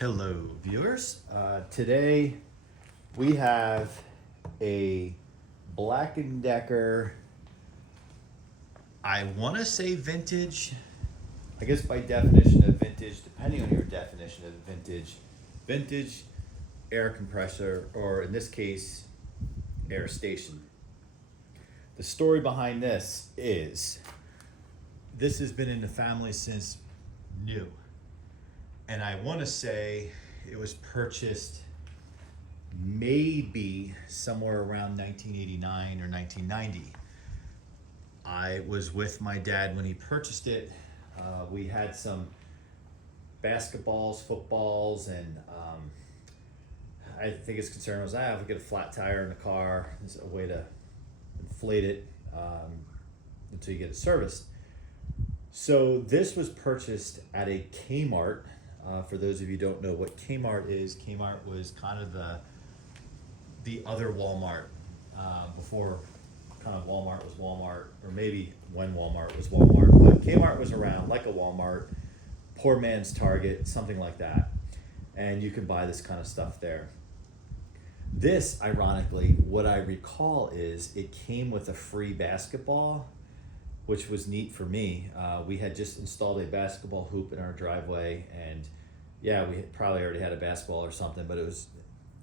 Hello, viewers. Today we have a Black & Decker, I want to say vintage, I guess by definition of vintage, depending on your definition of vintage air compressor, or in this case, air station. The story behind this is, this has been in the family since new. And I want to say it was purchased maybe somewhere around 1989 or 1990. I was with my dad when he purchased it. We had some basketballs, footballs, and I think his concern was, if we get a flat tire in the car, there's a way to inflate it until you get it serviced. So this was purchased at a Kmart. For those of you who don't know what Kmart is, Kmart was kind of the other Walmart before kind of Walmart was Walmart, or maybe when Walmart was Walmart. But Kmart was around like a Walmart, poor man's Target, something like that. And you can buy this kind of stuff there. This, ironically, what I recall is it came with a free basketball, which was neat for me. We had just installed a basketball hoop in our driveway, and yeah, we had probably already had a basketball or something, but it was,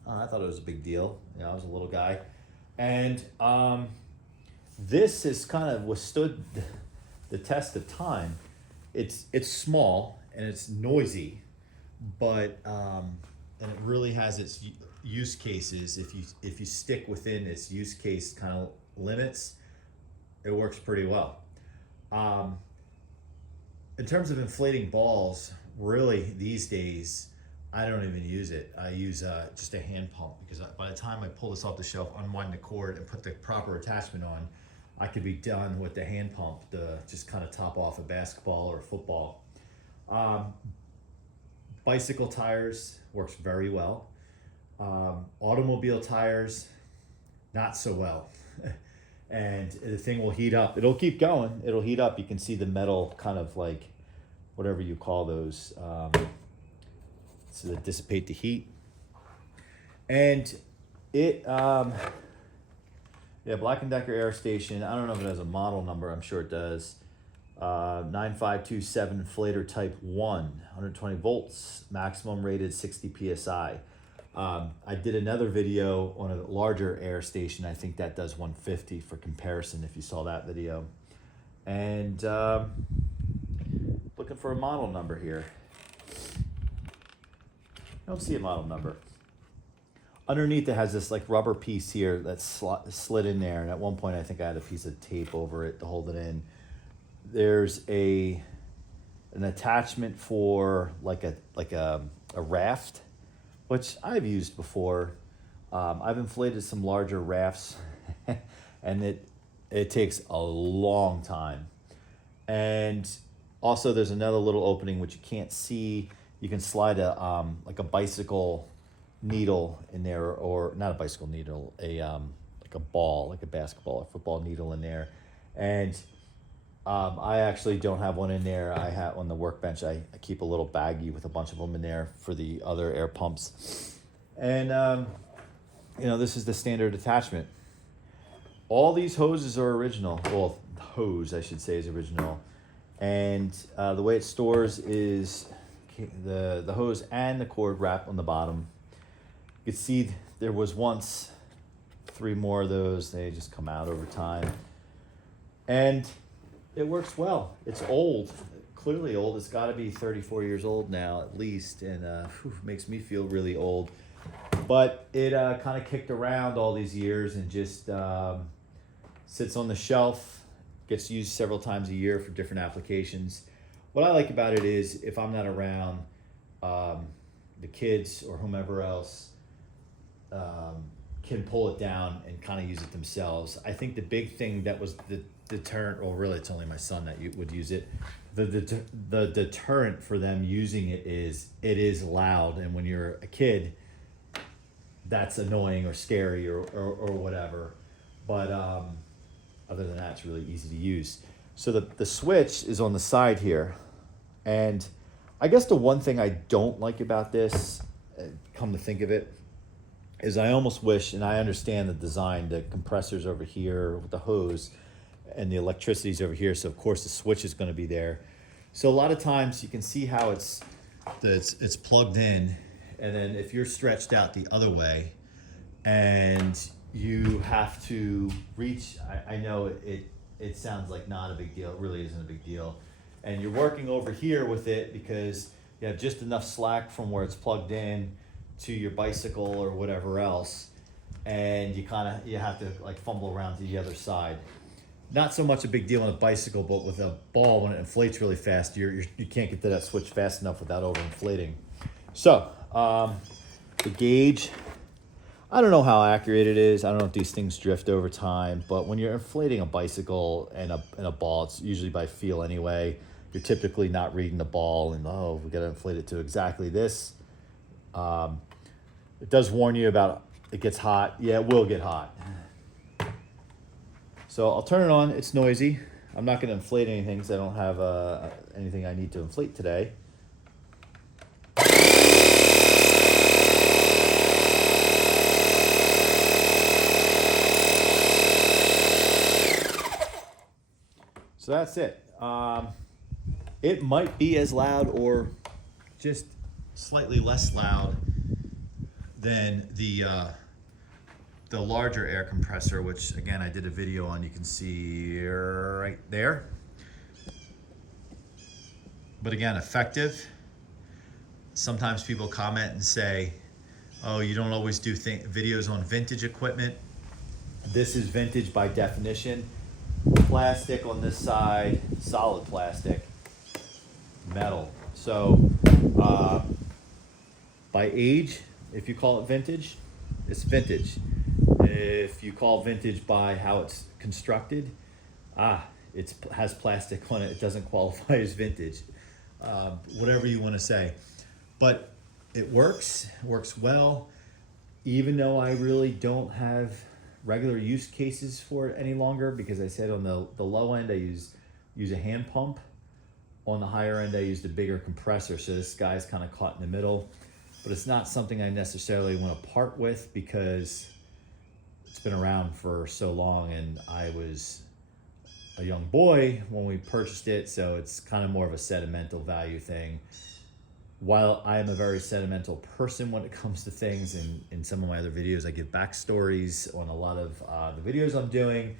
I thought it was a big deal. You know, I was a little guy. And this has kind of withstood the test of time. It's small and it's noisy, but and it really has its use cases. If you stick within its use case kind of limits, it works pretty well. In terms of inflating balls, really these days, I don't even use it. I use just a hand pump, because by the time I pull this off the shelf, unwind the cord, and put the proper attachment on, I could be done with the hand pump to just kind of top off a basketball or a football. Bicycle tires works very well. Automobile tires, not so well. And the thing will heat up. It'll keep going. It'll heat up. You can see the metal kind of like, whatever you call those, so that dissipate the heat. And it, Black & Decker Air Station, I don't know if it has a model number. I'm sure it does. 9527 Inflator Type 1, 120 volts, maximum rated 60 PSI. I did another video on a larger air station. I think that does 150 for comparison, if you saw that video. And looking for a model number here. I don't see a model number. Underneath it has this like rubber piece here that's slid in there. And at one point I think I had a piece of tape over it to hold it in. There's an attachment for like a raft, which I've used before. I've inflated some larger rafts and it takes a long time. And also there's another little opening which you can't see. You can slide like a bicycle needle in there, or not a bicycle needle, like a ball, like a basketball or football needle in there. And I actually don't have one in there. I have on the workbench. I keep a little baggie with a bunch of them in there for the other air pumps. And this is the standard attachment. All these hoses are original. Well, the hose, I should say, is original. And the way it stores is the hose and the cord wrap on the bottom. You can see there was once 3 more of those. They just come out over time. And it works well. It's old, clearly old. It's got to be 34 years old now at least, and makes me feel really old. But it kind of kicked around all these years and just sits on the shelf, gets used several times a year for different applications. What I like about it is if I'm not around, the kids or whomever else can pull it down and kind of use it themselves. I think the big thing that was the deterrent, or really it's only my son that would use it, the deterrent for them using it is loud, and when you're a kid that's annoying or scary or whatever, but other than that it's really easy to use. So the switch is on the side here, and I guess the one thing I don't like about this, come to think of it, is I almost wish, and I understand the design, the compressor's over here with the hose and the electricity's over here, so of course the switch is going to be there. So a lot of times you can see how it's plugged in, and then if you're stretched out the other way and you have to reach, I know it sounds like not a big deal, it really isn't a big deal, and you're working over here with it because you have just enough slack from where it's plugged in to your bicycle or whatever else, and you have to like fumble around to the other side. Not so much a big deal on a bicycle, but with a ball, when it inflates really fast, you can't get to that switch fast enough without overinflating. So the gauge, I don't know how accurate it is. I don't know if these things drift over time, but when you're inflating a bicycle and a ball, it's usually by feel anyway. You're typically not reading the ball and, oh, we got to inflate it to exactly this. It does warn you about it gets hot. Yeah, it will get hot. So I'll turn it on. It's noisy. I'm not going to inflate anything because I don't have anything I need to inflate today. So that's it. It might be as loud or just slightly less loud than the larger air compressor, which again I did a video on. You can see right there. But again, effective. Sometimes people comment and say, "Oh, you don't always do videos on vintage equipment." This is vintage by definition. Plastic on this side, solid plastic, metal. So by age, if you call it vintage, it's vintage. If you call vintage by how it's constructed, it has plastic on it. It doesn't qualify as vintage. Whatever you want to say, but it works well. Even though I really don't have regular use cases for it any longer, because I said on the low end I use a hand pump. On the higher end I used a bigger compressor, so this guy's kind of caught in the middle. But it's not something I necessarily want to part with because it's been around for so long, and I was a young boy when we purchased it, so it's kind of more of a sentimental value thing. While I am a very sentimental person when it comes to things, and in some of my other videos I give backstories on a lot of the videos I'm doing,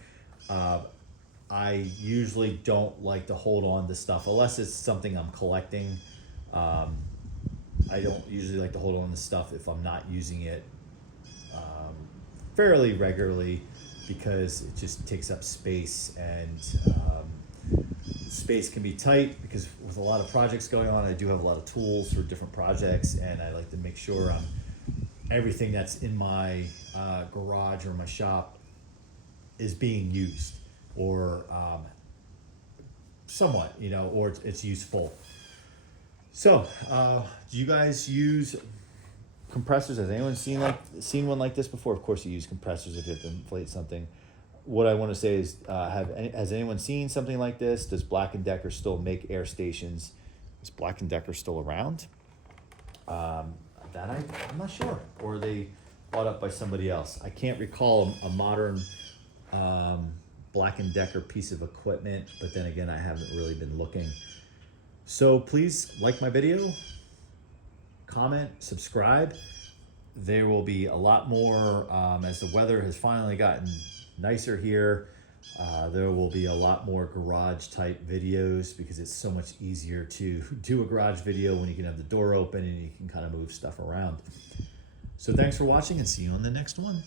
I usually don't like to hold on to stuff unless it's something I'm collecting. I don't usually like to hold on to stuff if I'm not using it fairly regularly, because it just takes up space, and space can be tight because with a lot of projects going on, I do have a lot of tools for different projects, and I like to make sure everything that's in my garage or my shop is being used, or somewhat, or it's useful. So, do you guys use compressors? Has anyone seen one like this before? Of course you use compressors if you have to inflate something. What I want to say is, has anyone seen something like this? Does Black & Decker still make air stations? Is Black & Decker still around? I'm not sure. Or are they bought up by somebody else? I can't recall a modern Black & Decker piece of equipment, but then again, I haven't really been looking. So please like my video, comment, subscribe. There will be a lot more as the weather has finally gotten nicer here. There will be a lot more garage type videos because it's so much easier to do a garage video when you can have the door open and you can kind of move stuff around. So thanks for watching, and see you on the next one.